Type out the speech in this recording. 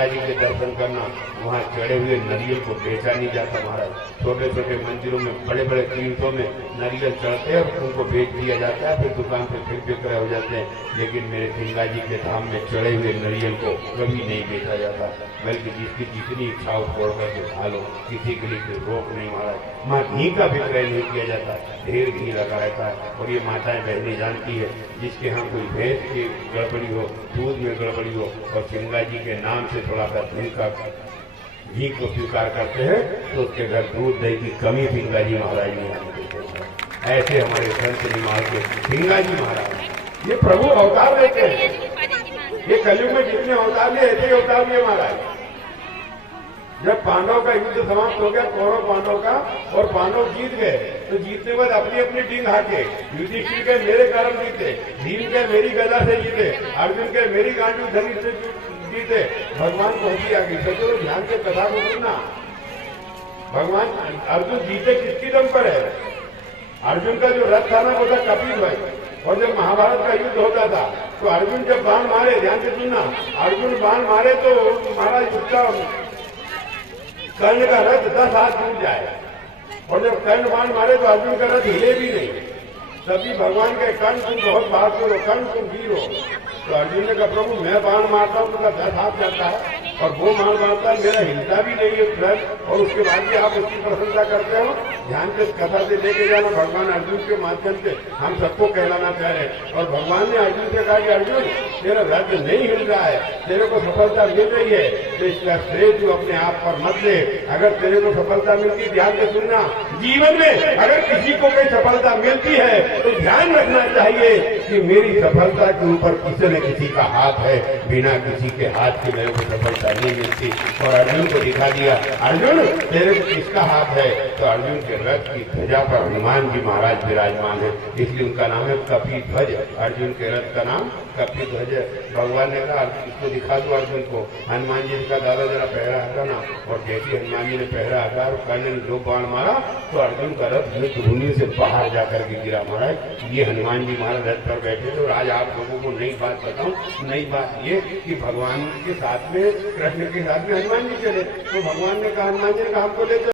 गंगा जी के दर्शन करना, वहाँ चढ़े हुए नारियल को बेचा नहीं जाता महाराज। छोटे छोटे मंदिरों में, बड़े बड़े तीर्थों में नारियल चढ़ते हैं, उनको बेच दिया जाता है, फिर दुकान पे फिर बिक्री हो जाते हैं। लेकिन मेरे गंगा जी के धाम में चढ़े हुए नारियल को कभी नहीं बेचा जाता, बल्कि जिसकी जितनी इच्छा हो छोड़ करके खा लो, किसी के लिए कोई रोक नहीं महाराज। वहाँ घी का विक्रय नहीं किया जाता, ढेर घी लगा रहता है। और ये माताएं बहनें जानती है, जिसके यहाँ कोई भैंस की गड़बड़ी हो, दूध में गड़बड़ी हो, और गंगा जी के नाम से थोड़ा सा घी को स्वीकार करते हैं, तो उसके घर दूध दही की कमी गंगा जी महाराज नहीं आने देते। ऐसे हमारे संत निमाल के गंगा जी महाराज ये प्रभु अवतार लेते हैं। ये कलयुग में जितने अवतार लिए ऐसे अवतार लिए महाराज। जब पांडव का युद्ध समाप्त हो गया, कौरव पांडव का, और पांडव जीत गए, तो जीतने के बाद अपनी अपनी टीम हाके, युधिष्ठिर के मेरे कारण जीते, भीम के मेरी गदा से जीते, अर्जुन के मेरी गांडी धनी से जीते, भगवान पहुंची आ गई। सोचो ध्यान से कथा को सुनना, भगवान अर्जुन जीते किसकी दम पर है? अर्जुन का जो रथ था ना वो था कपिल भाई। और जब महाभारत का युद्ध होता था तो अर्जुन जब बाण मारे, ध्यान से सुनना, अर्जुन बाण मारे तो महाराज उसका कर्ण का रथ 10 हाथ टूट जाए। और जब कर्ण बाण मारे तो अर्जुन का रथ हिले भी नहीं। तभी भगवान के कर्ण तुम बहुत बहादुर हो, कर्ण तुम वीर हो। तो अर्जुन ने कहा प्रभु मैं बाण मारता हूँ, तो 10 हाथ जाता है, और वो बाण मारता है मेरा हिलता भी नहीं है रथ, और उसके बाद भी आप उसकी प्रशंसा करते हो। ध्यान से कथा से लेके जाना, भगवान अर्जुन के माध्यम से हम सबको कहलाना चाह रहे हैं। और भगवान ने अर्जुन से कहा कि अर्जुन तेरा रथ नहीं हिल रहा है, तेरे को सफलता मिल रही है, तो इसका श्रेय तू अपने आप पर मत ले। अगर तेरे को सफलता मिलती, ध्यान से सुनना, जीवन में अगर किसी को कोई सफलता मिलती है तो ध्यान रखना चाहिए कि मेरी सफलता के ऊपर किसी न किसी का हाथ है, बिना किसी के हाथ के मेरे को सफलता नहीं मिलती। और अर्जुन को दिखा दिया, अर्जुन तेरे को किसका हाथ है? तो अर्जुन के रथ की ध्वजा पर हनुमान जी महाराज विराजमान है, इसलिए उनका नाम है कपिध्वज। अर्जुन के रथ का नाम कपिध्वज। भगवान ने कहा इसको दिखा दो अर्जुन को। हनुमान जी का दादा जरा पहरा हटाना, और जैसे हनुमान जी ने पहरा हटा और कर्ण ने 2 बाण मारा तो अर्जुन का रथ युद्ध भूमि से बाहर जाकर के गिरा महाराज। ये हनुमान जी महाराज रथ पर बैठे थे। और आज आप लोगों को नई बात बताऊं, नई बात ये कि भगवान के साथ में, कृष्ण के साथ में हनुमान जी चले, तो भगवान ने कहा, हनुमान जी ने कहा हमको ले